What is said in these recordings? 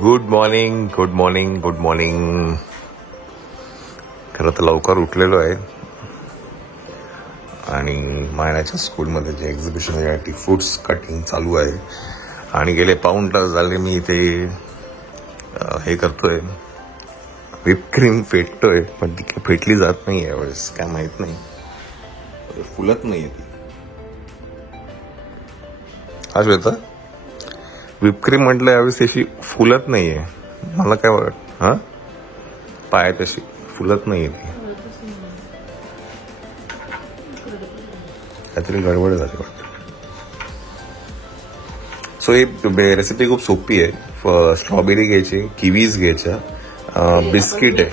Good morning good morning good morning. खरं तर लवकर उठलेलो आहे आणि मायनाच्या स्कूलमध्ये जे एक्झिबिशन आहे फूड्स कटिंग चालू आहे आणि गेले पाऊण तास झाले मी इथे हे करतोय, व्हिपक्रीम फेटतोय, पण ती काही फेटली जात नाही यावेळेस, काय माहित नाही, फुलत नाही ती. हा श्वेता, व्हिपक्रीम म्हटलं यावेळेस तशी फुलत नाहीये, मला काय वाटत, हा पाय तशी फुलत नाहीये ती, काहीतरी गडबड झाली वाटत. सो ही रेसिपी खूप सोपी आहे. स्ट्रॉबेरी घ्यायची, किवीज घ्यायच्या, बिस्किट आहे,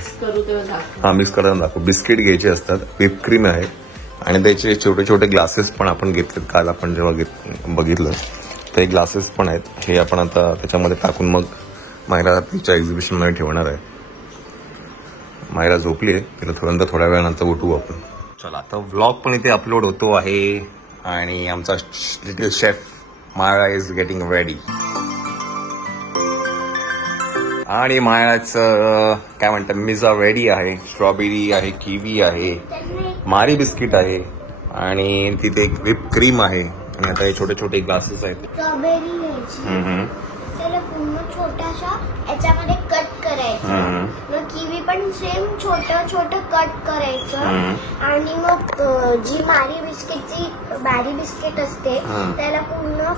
हा मिक्स करताना दाखव, बिस्किट घ्यायचे असतात, व्हिपक्रीम आहे आणि त्याचे छोटे छोटे ग्लासेस पण आपण घेतलेत काल आपण जेव्हा बघितलं, ते ग्लासेस पण आहेत. हे आपण आता त्याच्यामध्ये टाकून मग मायरा तिच्या एक्झिबिशनमध्ये ठेवणार आहे. मायरा झोपली आहे, तिला थोड्या वेळानंतर उठवू आपण. चला आता व्लॉग पण इथे अपलोड होतो आहे आणि आमचा little chef Myra is getting ready. आणि मायराचं काय म्हणतात मिझा रेडी आहे, स्ट्रॉबेरी आहे, किवी आहे, मारी बिस्किट आहे आणि तिथे एक व्हिप क्रीम आहे आणि आता हे छोटे छोटे ग्लासेस आहेत. स्ट्रॉबेरी घ्यायची, त्याला पूर्ण छोट्याशा याच्यामध्ये कट करायचं, मग किवी पण सेम छोटं छोटं कट करायचं आणि मग जी मारी बिस्किट असते त्याला पूर्ण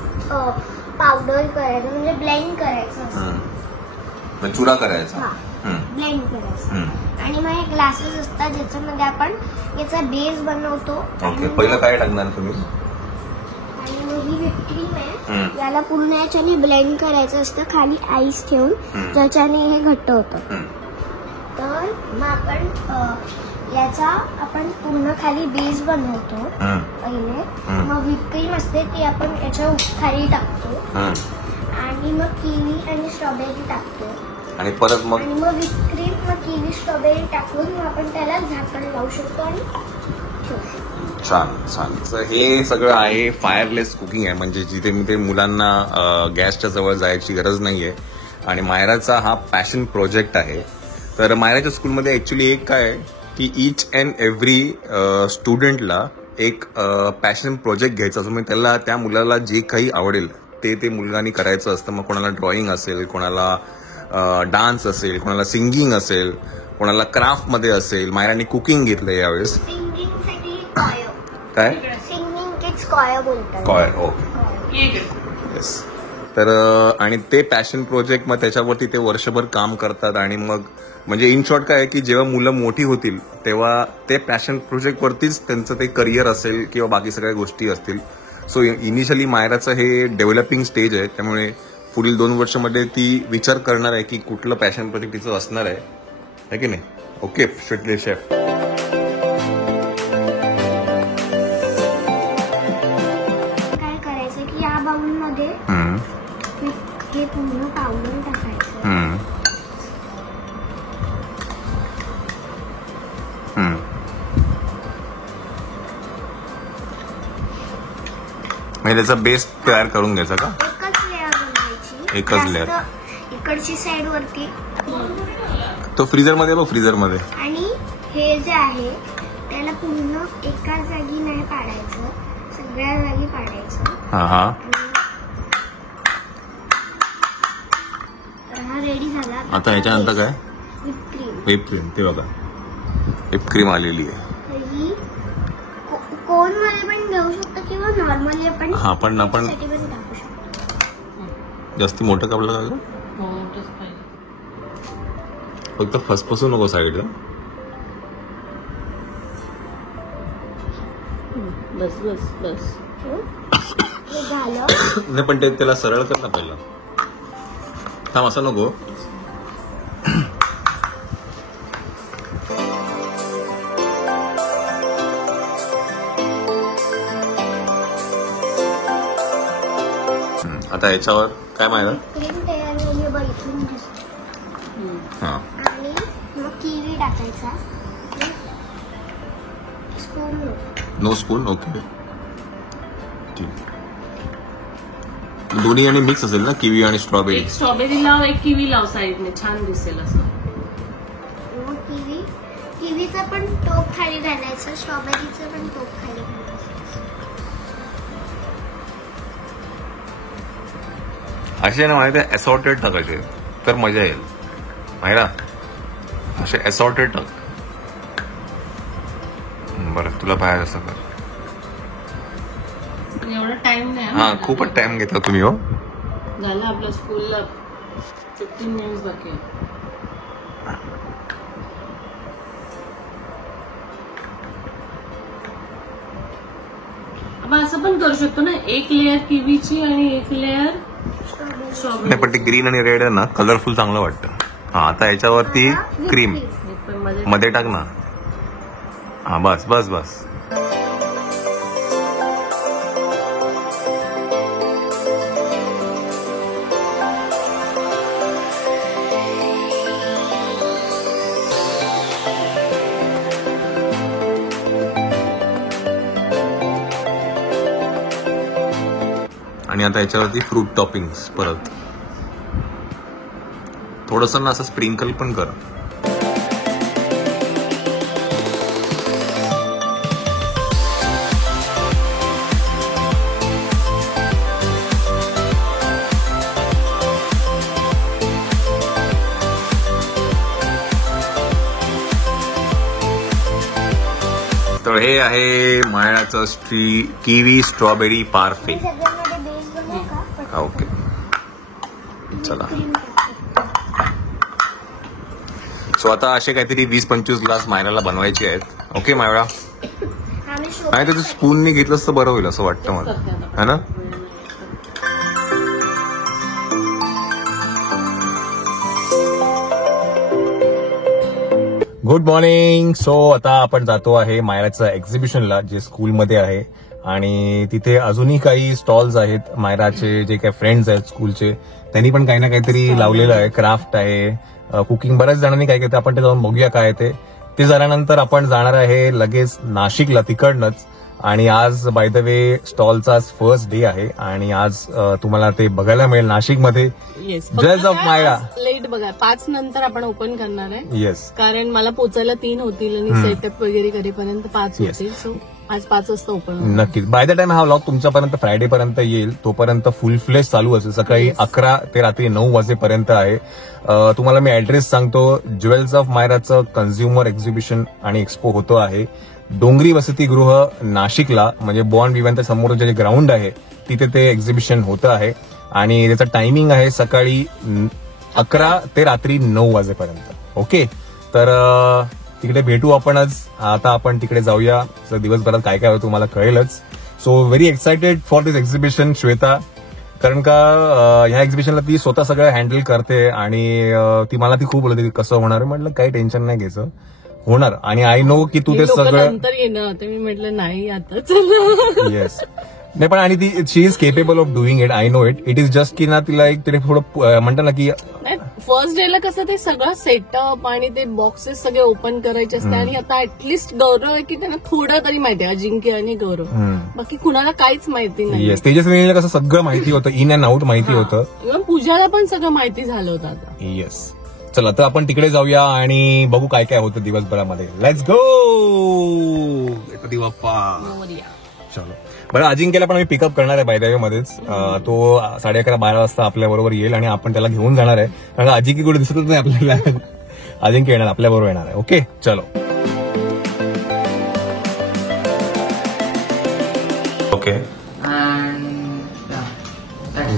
पावडर करायचं, म्हणजे ब्लेंड करायचं असतं, चुरा करायचा, ब्लेंड करायचं. आणि मग हे ग्लासेस असतात ज्याच्यामध्ये आपण याचा बेस बनवतो. ओके, पहिलं काय टाकणार तुम्ही? आणि मग ही व्हिपक्रीम आहे, याला पूर्ण याच्याने ब्लेंड करायचं असतं, खाली आईस ठेवून, ज्याच्याने हे घट्ट होतं. तर मग आपण पूर्ण खाली बेस बनवतो पहिले, मग व्हिपक्रीम असते ती आपण याच्या खाली टाकतो आणि मग किवी आणि स्ट्रॉबेरी टाकतो आणि परत मग व्हिपक्रीम, मग किवी स्ट्रॉबेरी टाकून मग आपण त्याला झाकण लावू शकतो आणि छान छान. हे सगळं आहे फायरलेस कुकिंग आहे, म्हणजे जिथे मी ते मुलांना गॅसच्या जवळ जायची गरज नाहीये. आणि मायराचा हा पॅशन प्रोजेक्ट आहे. तर मायराच्या स्कूलमध्ये ऍक्च्युली एक काय आहे की ईच अँड एव्हरी स्टुडंटला एक पॅशन प्रोजेक्ट घ्यायचा असतो, म्हणजे त्याला त्या मुलाला जे काही आवडेल ते मुलांनी करायचं असतं. मग कोणाला ड्रॉइंग असेल, कोणाला डान्स असेल, कोणाला सिंगिंग असेल, कोणाला क्राफ्ट मध्ये असेल. मायराने कुकिंग घेतलं यावेळेस. काय सिंगिंग किड्स कॉयर बोलतात, कॉयर, ओके, येस. तर आणि ते पॅशन प्रोजेक्ट मग त्याच्यावरती ते वर्षभर काम करतात आणि मग म्हणजे इन शॉर्ट काय आहे की जेव्हा मुलं मोठी होतील तेव्हा ते पॅशन प्रोजेक्ट वरतीच त्यांचं ते करिअर असेल किंवा बाकी सगळ्या गोष्टी असतील. सो इनिशियली मायराचं हे डेव्हलपिंग स्टेज आहे, त्यामुळे पुढील 2 वर्षामध्ये ती विचार करणार आहे की कुठलं पॅशन प्रोजेक्ट तिचं असणार आहे की नाही. Okay little chef. हे पूर्ण पावडर टाकायचं, म्हणजे त्याचा बेस तयार करून घ्यायचा का? एकच लेअर बनवायची, एकच लेअर, इकडची साइड वरती तो फ्रीजर मध्ये बघ, फ्रीजर मध्ये. आणि हे जे आहे त्याला पूर्ण एका जागी नाही पाडायचं, सगळ्या जागी पाडायचं. हा रेडी झाला. आता ह्याच्यानंतर काय? व्हिपक्रीम. ते बघा व्हिपक्रीम आलेली आहे. कोन मध्ये पण घेऊ शकतो किंवा नॉर्मली आपण टाकू शकतो. जास्ती मोठं कापलं का? फक्त फसफसू नको साईडला. बस बस बस झालं. नाही पण ते त्याला सरळ कर ना पहिला. थांब, असं नको. आता याच्यावर काय माहिती आणि मग किवी टाकायचा, स्पून नो स्पून, ओके. दोन्ही आणि मिक्स असेल ना, किवी आणि स्ट्रॉबेरी. एक स्ट्रॉबेरी लाव, एक किवी लाव साईडने, छान दिसेल असं. मग किवीचं पण टोप खाली घालायचं, स्ट्रॉबेरीचं पण टोप खाली घालायचं. असे ना माहिती आहे असॉर्टेड टाकायचे तर मजा येईल माहिती, असे असॉर्टेड टाक. बरं तुला बाहेर असं कर. एवढा टाइम नाही हा खूपच टाइम घेतला तुम्ही. हो झालं आपल्या स्कूलला 15 मिनिट्स बाकी आहे. आपण असं पण करू शकतो ना, एक लेअर किवीची आणि एक लेअर स्ट्रॉबेरी. नाही पण ते ग्रीन आणि रेड आहे ना कलरफुल चांगलं वाटतं. हा आता याच्यावरती क्रीम मध्ये टाक ना. हा बस बस बस. आणि आता याच्यावरती फ्रूट टॉपिंग्स परत थोडंसं ना असं स्प्रिंकल पण कर. तर हे आहे मायराचं किवी स्ट्रॉबेरी पार्फे. सगळ्यामध्ये बेस बनवू का? ओके चला. सो आता असे काहीतरी 20-25 ग्लास मायराला बनवायचे आहेत. ओके मायरा, आम्ही नाही तर तू स्पूनने घेतलंस तर बरं होईल असं वाटतं मला, है ना. Good morning. सो आता आपण जातो आहे मायराचं एक्झिबिशनला जे स्कूलमध्ये आहे. आणि तिथे अजूनही काही स्टॉल्स आहेत. मायराचे जे काही फ्रेंड्स आहेत स्कूलचे त्यांनी पण काही ना काहीतरी लावलेलं आहे. क्राफ्ट आहे, कुकिंग, बऱ्याच जणांनी काय केलं आपण ते जाऊन बघूया काय ते झाल्यानंतर आपण जाणार आहे लगेच नाशिकला तिकडनंच. आणि आज बाय द वे स्टॉलचा फर्स्ट डे आहे आणि आज तुम्हाला ते बघायला मिळेल नाशिकमध्ये. ज्वेल्स ऑफ मायरा लेट बघा 5 नंतर आपण ओपन करणार आहे. येस, कारण मला पोचायला 3 होतील आणि सेटअप वगैरे करेपर्यंत 5 होतील. सो आज 5 वाजता ओपन. नक्कीच. बाय द टाइम हा व्लॉग तुमच्यापर्यंत फ्रायडे पर्यंत येईल तोपर्यंत फुल फ्लेश चालू असेल. सकाळी 11 ते रात्री 9 वाजेपर्यंत आहे. तुम्हाला मी ऍड्रेस सांगतो. ज्वेल्स ऑफ मायराचं कन्झ्युमर एक्झिबिशन आणि एक्सपो होतो आहे डोंगरी वसतिगृह नाशिकला, म्हणजे बॉन्ड विमानच्या समोर जे ग्राउंड आहे तिथे ते एक्झिबिशन होतं आहे. आणि त्याचं टायमिंग आहे सकाळी 11 ते रात्री 9 वाजेपर्यंत. ओके, तर तिकडे भेटू आपणच. आता आपण तिकडे जाऊया. दिवसभरात काय काय होतं तुम्हाला कळेलच. So very excited for this exhibition Shweta, कारण का ह्या एक्झिबिशनला ती स्वतः सगळं हँडल करते आणि ती मला ती खूप बोलते कसं होणार. म्हटलं काही टेन्शन नाही घ्यायचं, होणार. आणि आय नो की तू ते सगळं नंतर येणं. मी म्हटलं नाही आता चल. येस, नाही पण आणि ती she is capable of doing it. I know it. It is just की ना तिला एक तरी थोडं म्हणतात ना की फर्स्ट डेला कसं ते सगळं सेटअप आणि ते बॉक्सेस सगळे ओपन करायचे असते. आणि आता ऍटलिस्ट गौरव आहे की त्यांना थोडं तरी माहिती आहे, अजिंक्य आणि गौरव. बाकी कुणाला काहीच माहिती नाही. येस, तेजस्विनीला कसं सगळं माहिती होतं, इन अँड आउट माहिती होतं. इव्हन पूजाला पण सगळं माहिती झालं होतं आता. येस, चला तर आपण तिकडे जाऊया आणि बघू काय काय होतं दिवसभरामध्ये. Let's go. गणपती बाप्पा. चलो. बरं, अजिंक्यला पण आम्ही पिकअप करणार आहे बाय द वे मध्येच. तो 11:30-12 वाजता आपल्या बरोबर येईल आणि आपण त्याला घेऊन जाणार आहे. कारण अजिंक्य कुठे दिसतच नाही आपल्याला. अजिंक्य येणार, आपल्या बरोबर येणार आहे. ओके, चलो. Okay,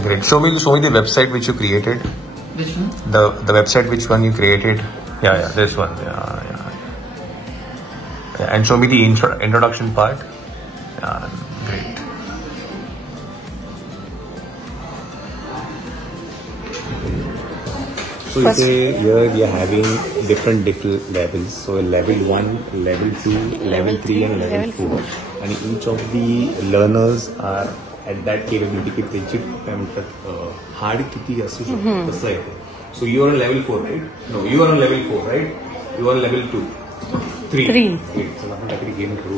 great. Show me the website which you created. Which one? The website, which one you created? Yeah, this one. Yeah. And show me the introduction part. Yeah, great. So here we are having different levels. So level 1, level 2, level 3 and level 4. And each of the learners are at that capability की त्यांची काय म्हणतात hard किती असू शकतो तसं आहे. So you are on level 4 right. No, you are on level 4 right. You are level 2, 3. चला आपण काहीतरी गेम खेळू.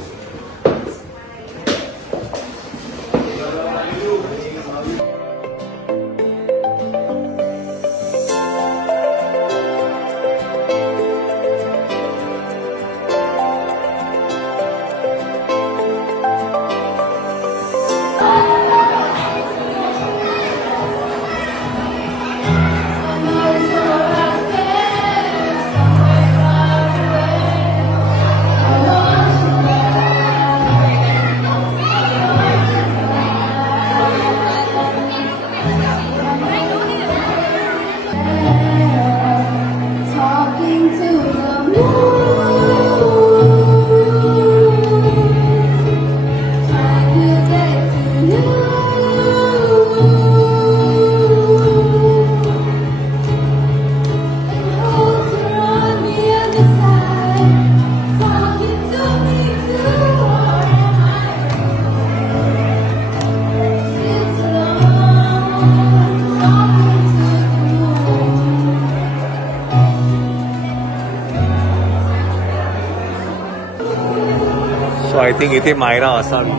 आय थिंक इथे मायरा असावी,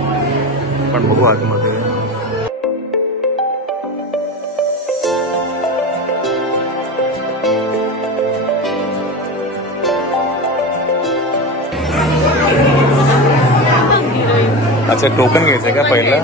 पण बघू आतमध्ये. अच्छा, टोकन घ्यायचंय का पहिलं?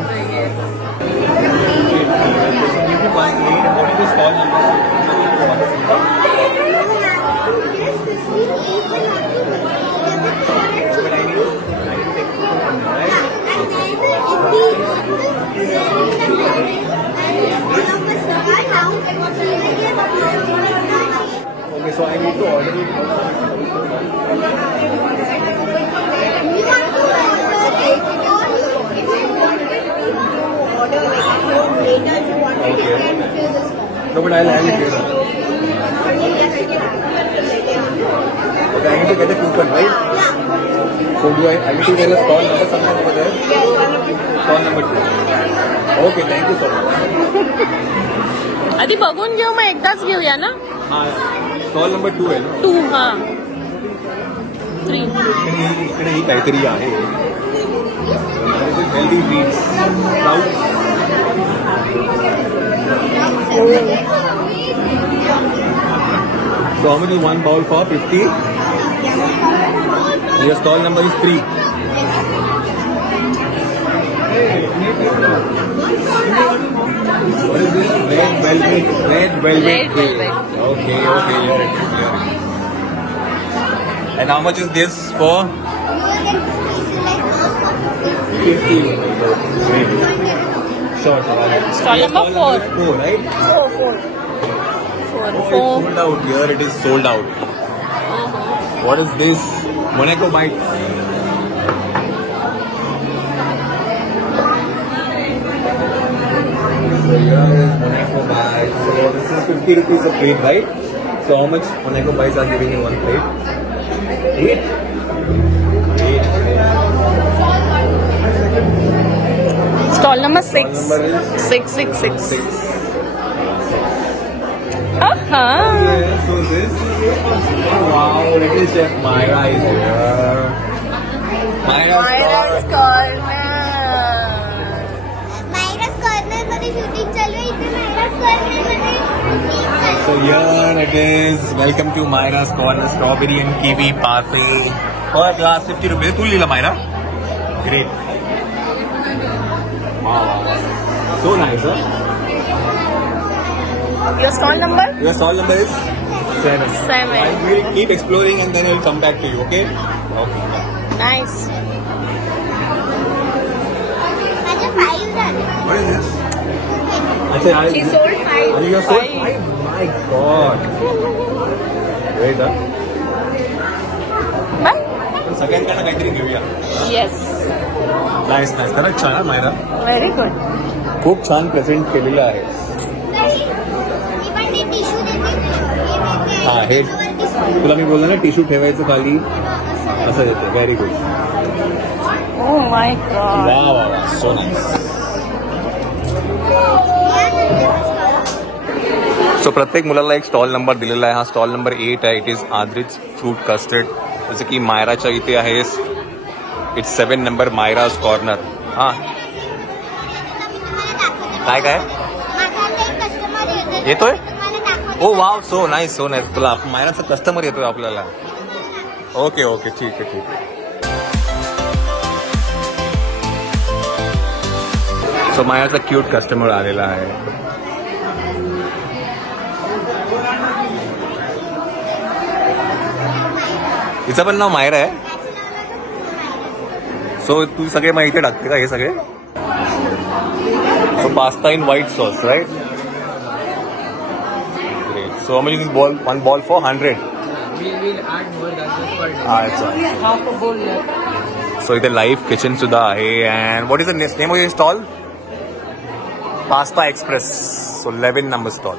Okay, so I need to order it. No, but I'll have it here. Okay, I need to get a coupon, right? So I need to get a stall number somewhere over there? Stall number 2. Okay, thank you so much. आधी बघून घेऊ, मग एकदाच घेऊया ना. हाँ, stall number 2 आहे ना. 2 हा 3. इकडे ही काहीतरी आहे. Healthy beets, sprouts. So how much is one bowl for? 50? Your stall number is 3. What is this? Red velvet. Red velvet cake. Okay, here it is. And how much is this for? 50. Sure. Stall number 4. 4, right? 4. Oh, it's sold out. Here it is sold out. What is this? Monaco Bites. So here is Monaco Bites. So this is 50 rupees a plate, right? So how much Monaco Bites are giving in one plate? 8? 8. Stall number 6. Number is 666. 6. Uh-huh. So this, wow, little chef Myra is here. Myra's Corner. Myra's corner मध्ये shooting चालू आहे. इथे मायराज corner मध्ये shooting चालू आहे. So here it is. Welcome to Myra's Corner Strawberry and Kiwi Parfait. Per glass 50 rupees. तू लिहिलं Myra? Great. Wow. So nice, huh? Your stall number? Your stall number is 7. 7. I will keep exploring and then I will come back to you, okay? Okay. Nice. माझे 5 झाले. What is this? Achha, She sold 5. You sold 5? My God. Wait, huh? Bye. सगळ्यांकडनं काहीतरी घेऊया. Yes. Nice nice. खरंच छान आहे Myra. Very good. खूप छान present केलेलं आहे. मी पण ते टिश्यू देते. हा, हे तुला मी बोललो ना टिश्यू ठेवायचं खाली असं देते. Very good. Oh my God. वा वा वा. So nice. सो प्रत्येक मुलाला एक स्टॉल नंबर दिलेला आहे. हा स्टॉल नंबर 8 आहे. It is Aadri's fruit custard. जसं की मायराच्या इथे आहे इट्स 7 नंबर मायराज कॉर्नर. हा काय काय येतोय? Oh wow, so nice so nice. तुला मायराचा कस्टमर येतोय आपल्याला. ओके ओके, ठीक आहे ठीक आहे. सो मायराचा क्यूट कस्टमर आलेला आहे. तिचं पण नाव मायरा आहे. सो तू सगळे मग इथे टाकते का हे सगळे? So pasta in white sauce, right? Great. So म्हणजे बॉल 1 ball for 100. सो इथे लाईव्ह किचन सुद्धा आहे. And what is the name of your stall? Pasta express. So 11 number stall.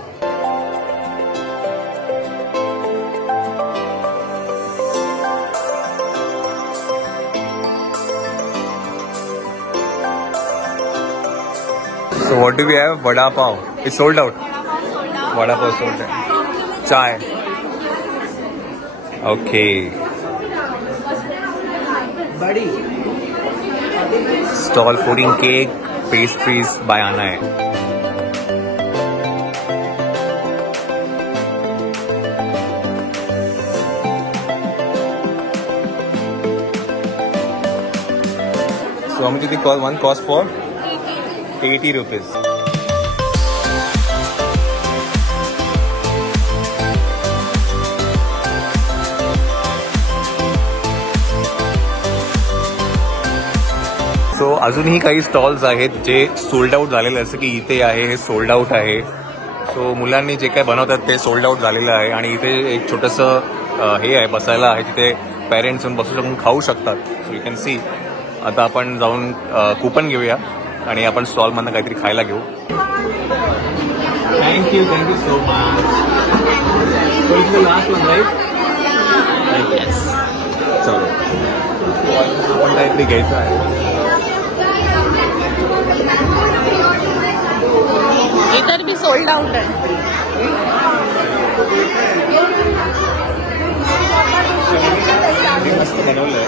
So what do we have? Vada pav. It's sold out. Vada pav sold out. Chai. Okay. Buddy. Stall pudding cake pastries बाय आना है. So how much did it cost? One cost for 80 rupees. So अजूनही काही stalls आहेत जे sold out झालेले, जसं की इथे आहे हे सोल्ड आउट आहे. सो मुलांनी जे काय बनवतात ते सोल्ड आउट झालेलं आहे. आणि इथे एक छोटंसं हे आहे बसायला आहे, तिथे पेरेंट्स येऊन बसू शकून खाऊ शकतात. So you can see. आता आपण जाऊन कुपन घेऊया आणि आपण स्टॉलमधनं काहीतरी खायला घेऊ. Thank you so much. Last one right. चलो आपण काहीतरी घ्यायचं आहे. इतर बी सोल्ड आउट आहे. मस्त बनवलंय.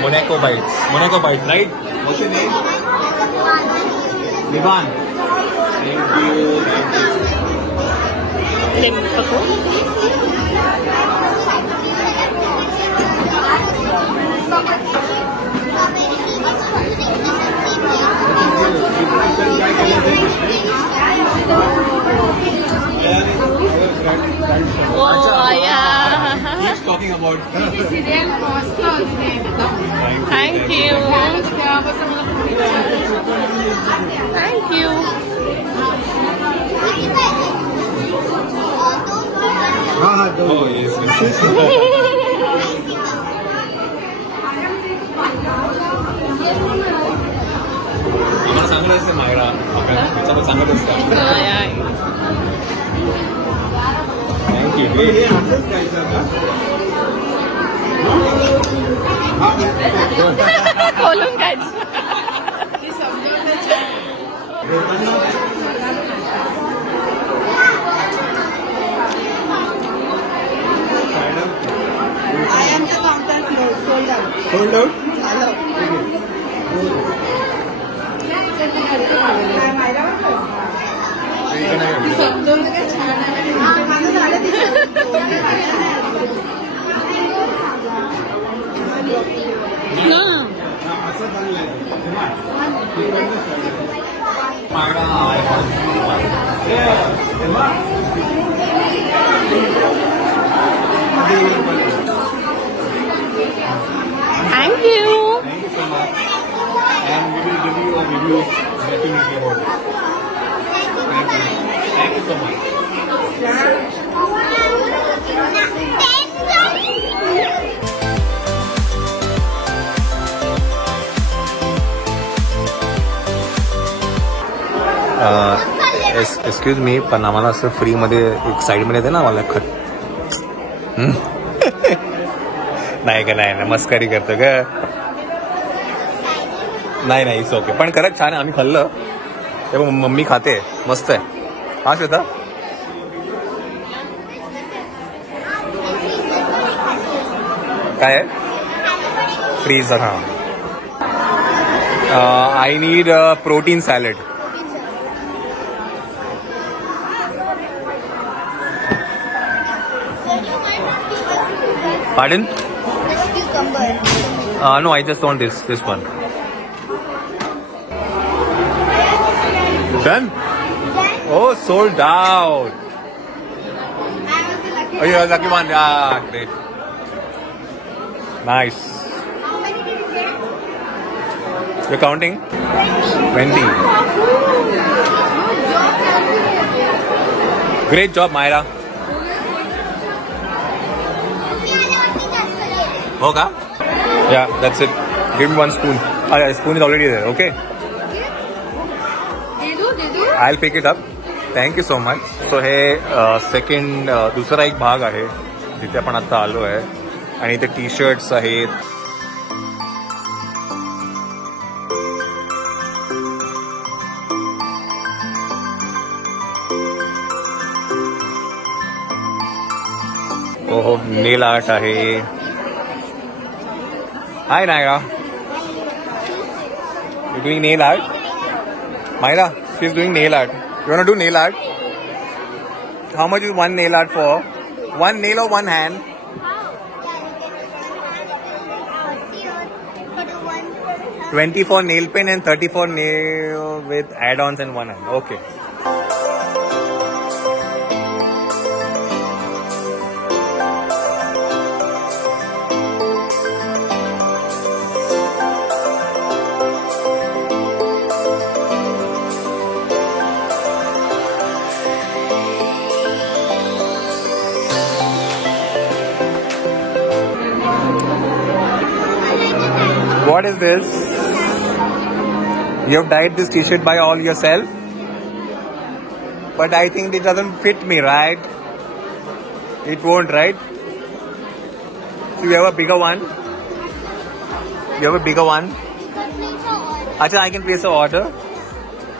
Monaco bite right. What's your name? Vivaan. Talking about Thank you. oh yes. आम्हाला चांगलं असते मायरा, त्याच्यावर चांगलं असतं. थँक्यू. खोलून काय Sold out? Thank you. Thank you so much. And we will give you a review definitely about it. Thank you. Thank you so much. Excuse me, पण आम्हाला असं फ्रीमध्ये एक साईडमध्ये येते ना आम्हाला खत. नाही का? नाही मस्करी करतो का? नाही इट्स ओके. पण खरंच छान आहे, आम्ही खाल्लं. ते मम्मी खाते, मस्त आहे. हा श्वेता, काय आहे? फ्रीजर. हां, I need protein salad. Pardon? No, I just want this one. Done? Oh, sold out. Oh, you're the lucky one. Ah, great. Nice. You're counting? 20. Great job, Myra. हो का? Yeah, that's it. Give me one spoon. Spoon is already there. Okay. I'll pick it up. Thank you so much. So हे second दुसरा एक भाग आहे जिथे आपण आता आलो आहे आणि इथे टी शर्ट्स आहेत. ओहो, नेल आर्ट आहे. हाय Naira. You're doing nail art? Myra, she's doing nail art. You want to do nail art? How much is one nail art for? One nail or one hand? 20 for nail pen and 30 for nail with add-ons and one hand. Okay. What is this? You have dyed this t-shirt by all yourself? But I think it doesn't fit me, right? It won't, right? So you have a bigger one? You have a bigger one? Acha, I can place an order.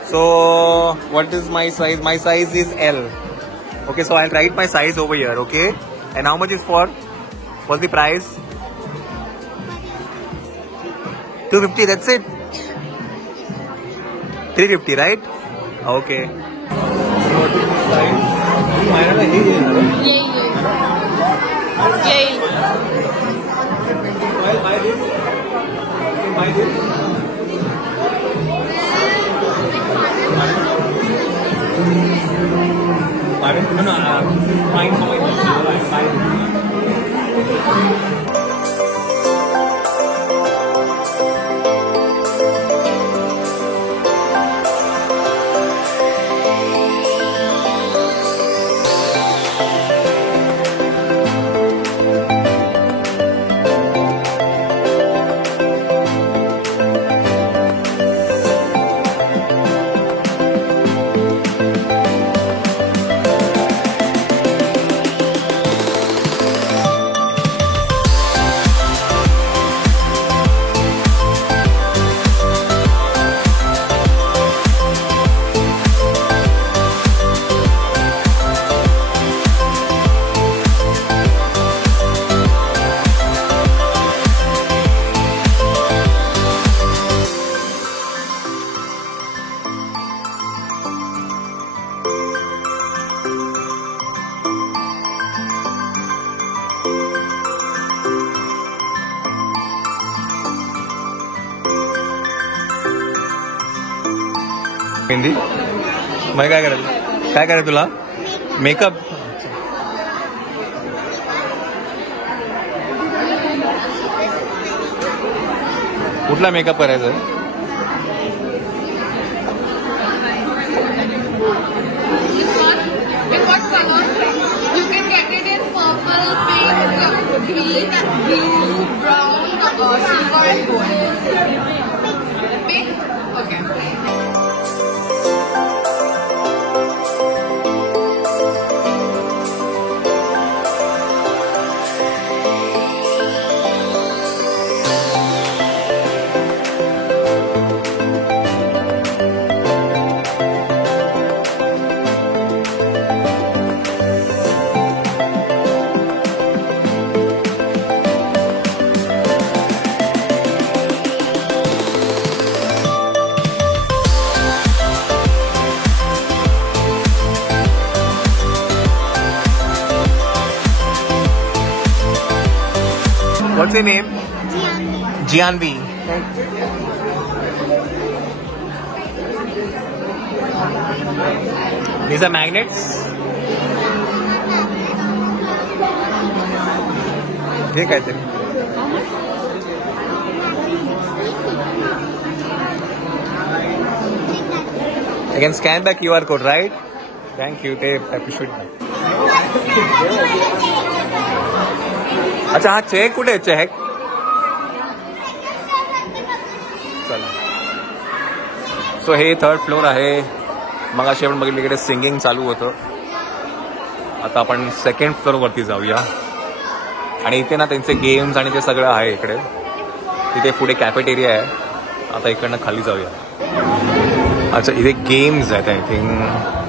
So, what is my size? My size is L. Okay, so I'll write my size over here, okay? And how much is for? What's the price? 250, that's it. 350, right? Okay. Hindi मला काय करायचं तुला makeup कुठला makeup करायचा What's your name? Jianvi. These are magnets. ये कहते हैं I can scan the QR code, right? Thank you, Dave. I appreciate that. अच्छा हा चेक कुठे चेक चला सो हे 3rd फ्लोर आहे मगाशी आपण बघितलं इकडे सिंगिंग चालू होतं आता आपण 2nd फ्लोर वरती जाऊया आणि इथे ना त्यांचे गेम्स आणि ते सगळं आहे इकडे तिथे पुढे कॅफेटेरिया आहे आता इकडनं खाली जाऊया अच्छा इथे गेम्स आहेत आय थिंक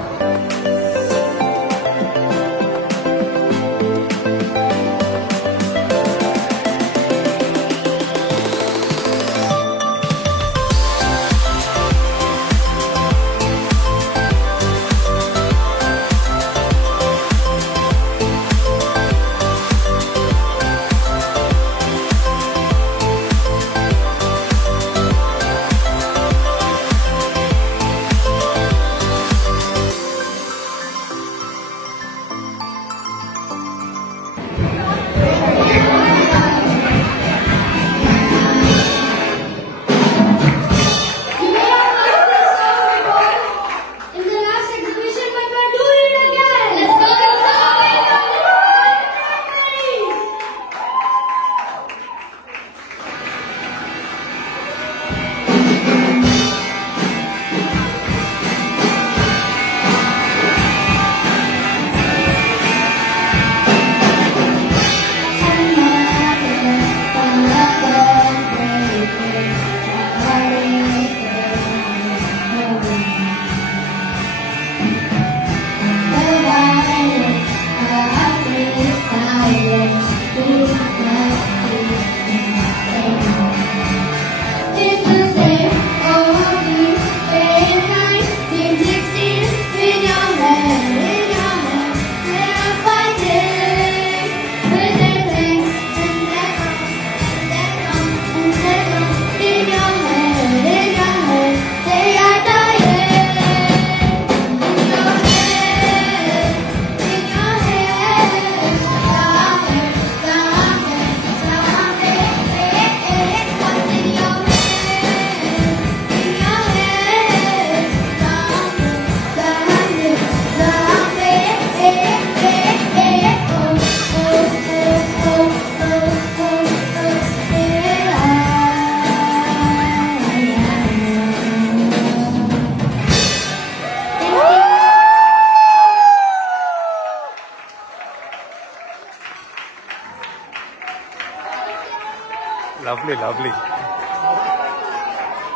लवली लवली.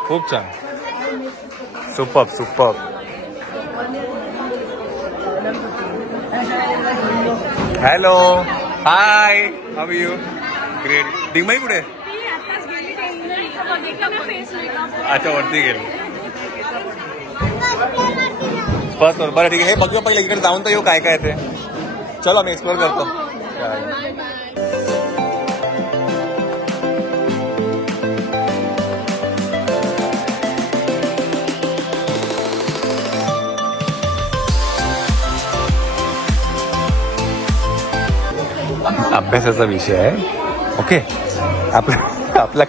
खूप छान. Super super. Hello hi how you. Great. डिंगमाई कुठे? अच्छा वरती गेली. First floor. बरं ठीक आहे. हे बघूया पहिले इकडे जाऊन तर येऊ काय काय ते. चलो आम्ही एक्सप्लोर करतो. अभ्यासाचा विषय आहे. ओके. आपला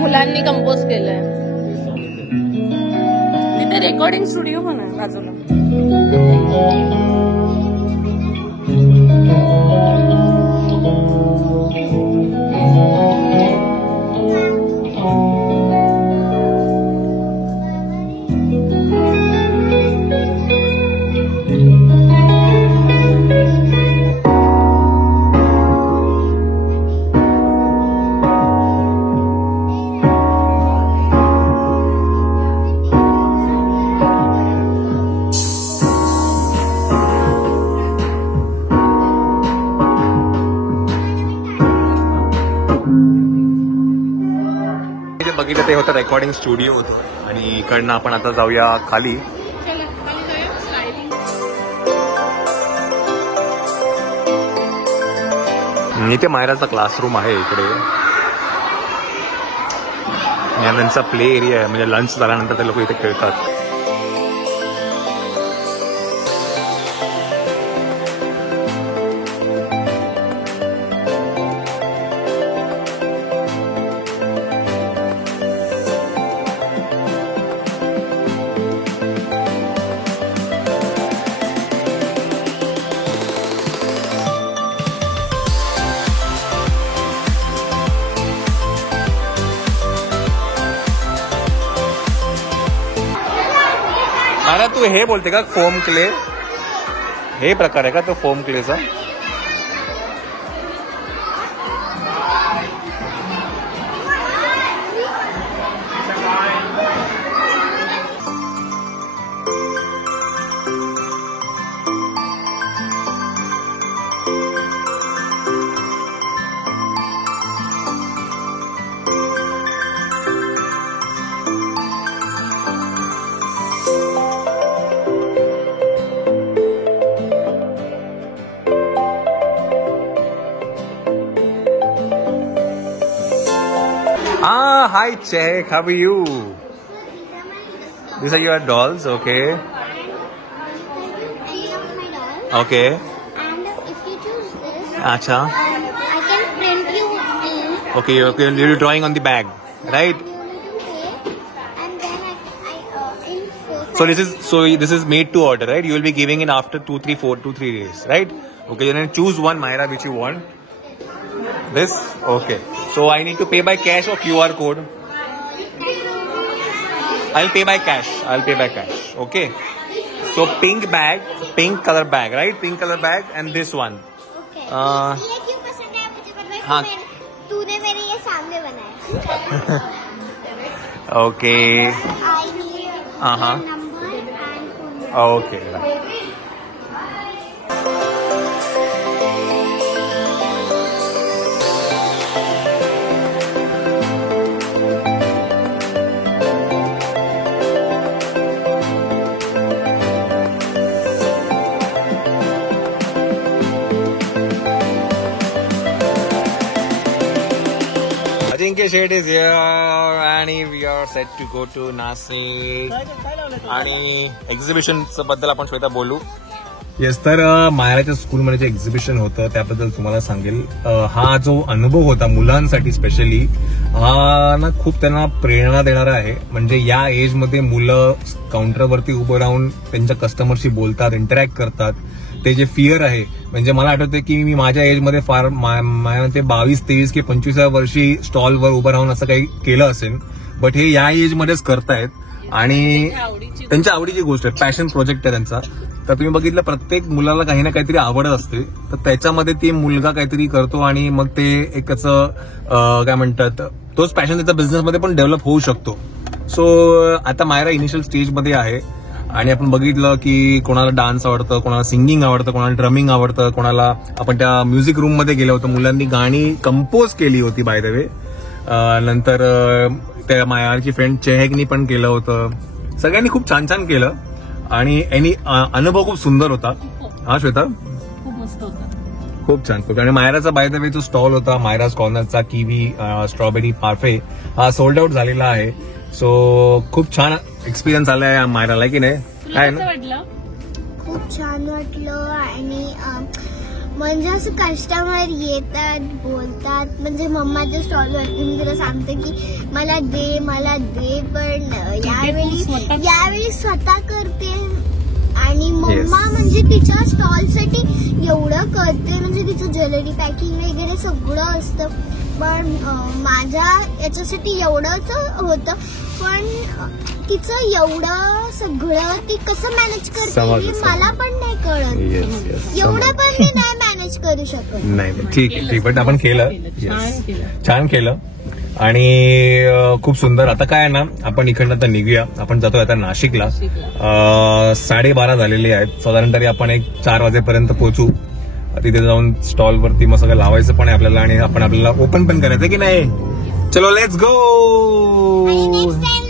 मुलांनी कंपोज केलंय. तिथे रेकॉर्डिंग स्टुडिओ पण आहे बाजूला. बघितलं ते होतं रेकॉर्डिंग स्टुडिओ होतं. आणि इकडनं आपण आता जाऊया खाली. इथे मायराचा क्लासरूम आहे इकडे. आणि त्यांचा प्ले एरिया आहे. म्हणजे लंच झाल्यानंतर ते लोक इथे खेळतात. अरे तू हे बोलते का फोम क्ले? हे प्रकार आहे का तो foam क्लेचा? Ah, hi Check, how are you? These are your dolls, okay. Okay. And if you choose this, Acha. I can print you this. Okay, you're drawing on the bag, right? You need to pay, and then I in 4. So this is made to order, right? You will be giving it after 2-3 days, right? Okay, then choose one Myra which you want. This? Okay. So I need to pay by cash or QR code? I'll pay by cash. Okay. So pink color bag, right? Pink color bag and this one. Okay. Uh, ये क्यों पसंद है मुझे पता है हाँ. तूने मेरे ये सामने बनाया. Okay. I need Uh-huh. number and phone number. Okay. Ajinkya Shet is here आणि we are set to go to Nashik. आणि एक्झिबिशन बद्दल आपण श्वेता बोलू. येस, तर मायराच्या स्कूलमध्ये जे एक्झिबिशन होतं त्याबद्दल तुम्हाला सांगेल. हा जो अनुभव होता मुलांसाठी स्पेशली, हा ना खूप त्यांना प्रेरणा देणारा आहे. म्हणजे या एजमध्ये मुलं काउंटरवरती उभं राहून त्यांच्या कस्टमरशी बोलतात, इंटरॅक्ट करतात. ते जे फिअर आहे, म्हणजे मला आठवते की मी माझ्या एजमध्ये फार ते 22, 23 की 25व्या वर्षी स्टॉलवर उभं राहून असं काही केलं असेल, बट हे या एजमध्येच करतायत. आणि त्यांच्या आवडीची गोष्ट आहे, पॅशन प्रोजेक्ट आहे त्यांचा. तर तुम्ही बघितलं, प्रत्येक मुलाला काही ना काहीतरी आवडत असते, तर त्याच्यामध्ये ते मुलगा काहीतरी करतो आणि मग ते एकच काय म्हणतात, तोच पॅशन त्याचा बिझनेसमध्ये पण डेव्हलप होऊ शकतो. सो आता मायरा इनिशियल स्टेजमध्ये आहे आणि आपण बघितलं की कोणाला डान्स आवडतं, कोणाला सिंगिंग आवडतं, कोणाला ड्रमिंग आवडतं, कोणाला. आपण त्या म्युझिक रूम मध्ये गेलो होतो, मुलांनी गाणी कंपोज केली होती बाय द वे. नंतर त्या मायाची फ्रेंड चेहकनी पण केलं होतं. सगळ्यांनी खूप छान छान केलं आणि अनुभव खूप सुंदर होता. हा श्वेता, खूप मस्त होता. खूप छान. आणि मायराचा बाय द वे जो स्टॉल होता, मायराज कॉर्नरचा किवी स्ट्रॉबेरी पार्फे, हा सोल्ड आउट झालेला आहे. सो खूप छान एक्सपिरियन्स आलाय मायराला, की नाही? तुला आहे कसं ना? वाटलं? खूप छान वाटलं. आणि म्हणजे असं कस्टमर येतात, बोलतात. म्हणजे मम्माच्या स्टॉलवरती मी तिला सांगते की मला दे, पण यावेळी स्वतः करते. आणि मम्मा म्हणजे तिच्या स्टॉलसाठी एवढं करते, म्हणजे तिचं ज्वेलरी पॅकिंग वगैरे सगळं असतं. पण माझ्या याच्यासाठी एवढंच होतं, पण तिचं एवढं सगळं ती कसं मॅनेज करते हे मला पण नाही कळत. एवढं पण मी नाही मॅनेज करू शकत. नाही, ठीक आहे, ठीक. पण आपण केलं, छान केलं आणि खूप सुंदर. आता काय आहे ना, आपण इकडनं आता निघूया. आपण जातोय आता नाशिकला. 12:30 झालेले आहेत. साधारण तरी आपण 4 वाजेपर्यंत पोहोचू. तिथे जाऊन स्टॉलवरती मग सगळं लावायचं पण आहे आपल्याला आणि आपण आपल्याला ओपन पण करायचं, की नाही? चलो, लेट्स गो. आणि नेक्स्ट टाइम